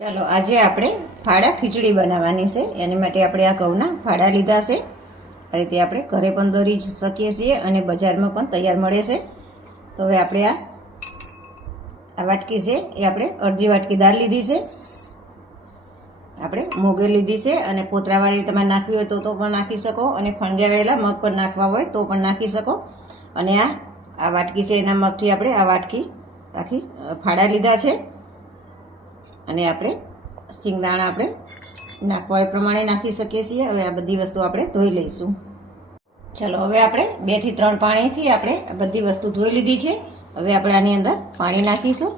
ચાલો, આજે આપણે ફાડા ખીચડી બનાવવાની છે. એની માટે આપણે આ ઘઉંના ફાડા લીધા છે. આ રીતે આપણે ઘરે પણ દોરી શકીએ છીએ અને બજારમાં પણ તૈયાર મળે છે. તો હવે આપણે આ આ વાટકી છે એ આપણે અડધી વાટકી દાળ લીધી છે. આપણે મોગર લીધી છે અને કોતરાવાળી તમે નાખવી હોય તો તો પણ નાખી શકો અને ફણગાવેલા મગ પણ નાખવા હોય તો પણ નાખી શકો. અને આ આ વાટકી છે એના મગથી આપણે આ વાટકી આખી ફાડા લીધા છે. અને આપણે સિંગદાણા આપણે નાખવા એ પ્રમાણે નાખી શકીએ છીએ. હવે આ બધી વસ્તુ આપણે ધોઈ લઈશું. ચલો, હવે આપણે બેથી ત્રણ પાણીથી આપણે આ બધી વસ્તુ ધોઈ લીધી છે. હવે આપણે આની અંદર પાણી નાખીશું.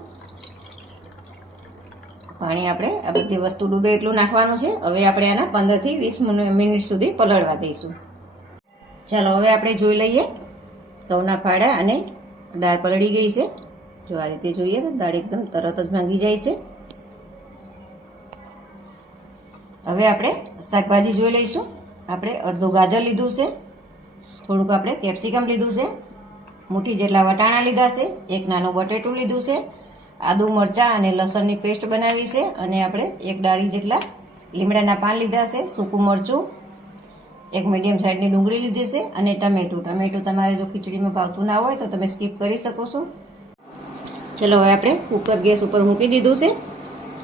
પાણી આપણે આ બધી વસ્તુ ડૂબે એટલું નાખવાનું છે. હવે આપણે આના પંદરથી વીસ મિનિટ સુધી પલળવા દઈશું. ચાલો, હવે આપણે જોઈ લઈએ. ઘઉંના ફાડા અને દાળ પલળી ગઈ છે. જો આ રીતે જોઈએ તો દાળ એકદમ તરત જ ભાંગી જાય છે. હવે આપણે શાકભાજી જોઈ લઈશું. આપણે અડધું ગાજર લીધું છે. થોડુંક આપણે કેપ્સિકમ લીધું છે. મુઠ્ઠી જેટલા વટાણા લીધા છે. એક નાનું બટેટું લીધું છે. આદુ મરચાં અને લસણની પેસ્ટ બનાવી છે અને આપણે એક ડાળી જેટલા લીમડાના પાન લીધા છે. સૂકું મરચું, એક મીડિયમ સાઇઝની ડુંગળી લીધી છે અને ટમેટું. ટમેટું તમારે જો ખીચડીમાં ભાવતું ના હોય તો તમે સ્કીપ કરી શકો છો. ચલો, હવે આપણે કુકર ગેસ ઉપર મૂકી દીધું છે.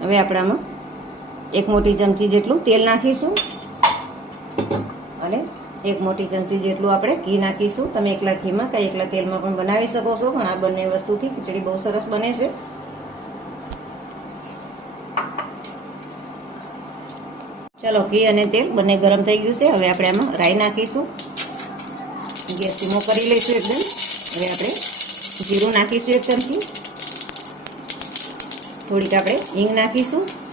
હવે આપણે આમાં એક મોટી ચમચી જેટલું તેલ નાખીશું. અને એક મોટી ચમચી જેટલું આપણે ઘી નાખીશું. તમે એકલા ઘીમાં કે એકલા તેલમાં પણ બનાવી શકો છો, પણ આ બંને વસ્તુથી ખીચડી બહુ સરસ બને છે. ચલો, ઘી અને તેલ બંને ગરમ થઈ ગયું છે. હવે આપણે આમાં રાઈ નાખીશું. ગેસ ધીમો કરી લઈશું એકદમ. હવે આપણે જીરું નાખીશું એક ચમચી. થોડીક આપણે હિંગ નાખીશું.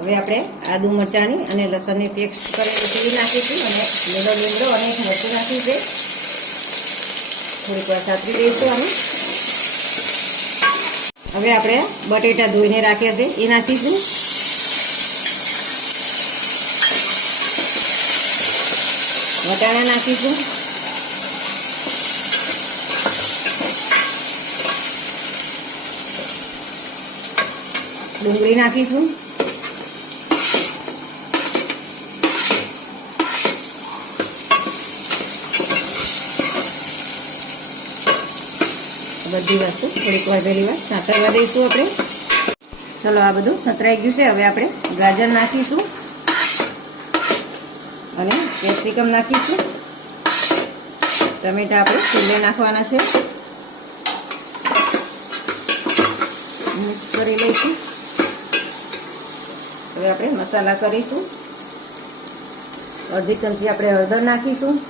હવે આપણે આદુ મરચાંની અને લસણની પેસ્ટ કરીને સીવી નાખીશું અને લીલો લીમડો અને મરચું નાખ્યું છે. થોડીક વાર સાતરી દઈશું આને. હવે આપણે બટેટા ધોઈને રાખ્યા છે, એ નાખીશું. વટાણા નાખીશું. ડુંગળી નાખીશું. બધી વાસું થોડીક પહેલી વાર સાંતરવા દઈશું આપણે. ચલો, આ બધું સતરાઈ ગયું છે. હવે આપણે ગાજર નાખીશું. અને કેપ્સિકમ નાખીશું. ટમેટા આપણે છેલ્લે નાખવાના છે. મિક્સ કરી લઈશું. હવે આપણે મસાલા કરીશું. અડધી ચમચી આપણે હળદર નાખીશું.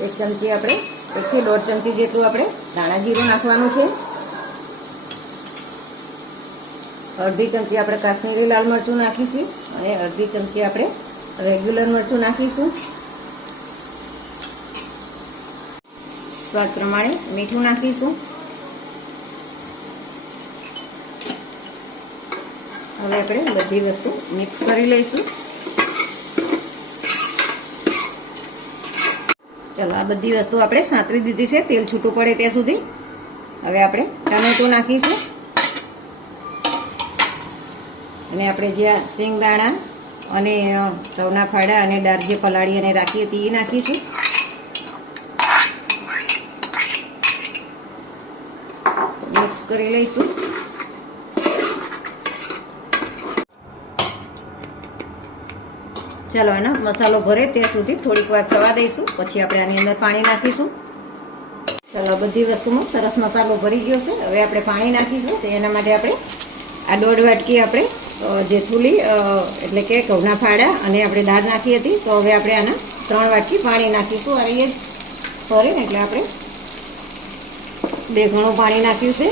એક ચમચી આપણે એકથી દોઢ ચમચી જેટલું આપણે ધાણા જીરું નાખવાનું છે. અડધી ચમચી આપણે કાશ્મીરી લાલ મરચું નાખીશું અને અડધી ચમચી આપણે રેગ્યુલર મરચું નાખીશું. સ્વાદ પ્રમાણે મીઠું નાખીશું. હવે આપણે બધી વસ્તુ મિક્સ કરી લઈશું. ચલો, આ બધી વસ્તુ આપણે સાંતરી દીધી છે, તેલ છૂટું પડે ત્યાં સુધી. હવે આપણે ટમેટો નાખીશું. અને આપણે જે શેંગદાણા અને ઘઉંના ફાડા અને દાળ જે પલાળી અને રાખી હતી એ નાખીશું. મિક્સ કરી લઈશું. ચાલો આનો મસાલો ભરે ત્યાં સુધી થોડીક વાર થવા દઈશું. પછી આપણે આની અંદર પાણી નાખીશું. ચાલો બધી વસ્તુમાં સરસ મસાલો ભરી ગયો છે. હવે આપણે પાણી નાખીશું. તો એના માટે આપણે આ દોઢ વાટકી આપણે અ, જે થૂલી અ, એટલે કે ઘઉંના ફાડા અને આપણે દાળ નાખી હતી. તો હવે આપણે આના ત્રણ વાટકી પાણી નાખીશું. આવી ભરે એટલે આપણે બે ઘણું પાણી નાખ્યું છે.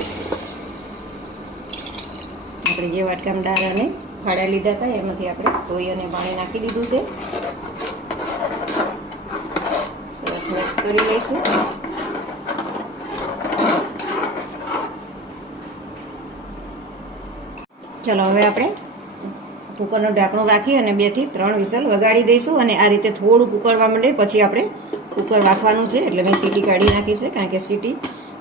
આપણે જે વાટકામાં દાળ અને ફાડા લીધા હતા, એમાંથી આપણે ધોઈ અને પાણી નાખી દીધું છે. સરસ મિક્સ કરી લઈશું. ચલો, હવે આપણે કુકરનું ઢાંકણું રાખી અને બેથી ત્રણ વિસલ વગાડી દઈશું અને આ રીતે થોડું ઉકળવા માંડે, પછી આપણે કુકર રાખવાનું છે. એટલે મેં સીટી કાઢી નાખી છે, કારણ કે સીટી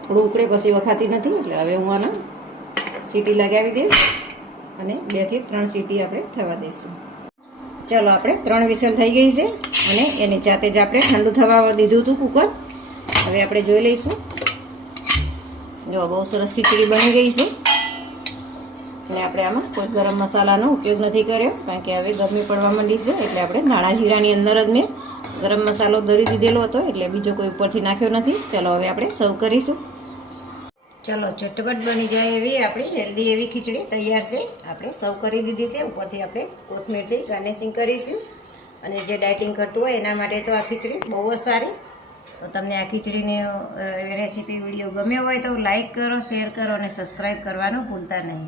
થોડું ઉકળે પછી વખાતી નથી. એટલે હવે હું આને સીટી લગાવી દઈશ. અને બેથી ત્રણ સીટી આપણે થવા દઈશું. ચાલો આપણે ત્રણ વિસલ થઈ ગઈ છે અને એની જાતે જ આપણે ઠંડુ થવા દીધું હતું કુકર. હવે આપણે જોઈ લઈશું. જો, બહુ સરસ ખીચડી બની ગઈ છે. અને આપણે આમાં કોઈ ગરમ મસાલાનો ઉપયોગ નથી કર્યો, કારણ કે હવે ગરમી પડવા માંડી છે, એટલે આપણે ધાણા જીરાની અંદર જ મેં ગરમ મસાલો દરી દીધેલો હતો, એટલે બીજો કોઈ ઉપરથી નાખ્યો નથી. ચાલો, હવે આપણે સર્વ કરીશું. ચલો ઝટપટ બની જાય એવી આપણી હેલ્ધી એવી ખીચડી તૈયાર છે. આપણે સર્વ કરી દીધી છે. ઉપરથી આપણે કોથમીરથી ગાર્નિશિંગ કરીશું. અને જે ડાયટિંગ કરતું હોય એના માટે તો આ ખીચડી બહુ જ સારી. તો તમને આ ખીચડીની રેસીપી વીડિયો ગમ્યો હોય તો લાઈક કરો, શેર કરો અને સબસ્ક્રાઈબ કરવાનું ભૂલતા નહીં.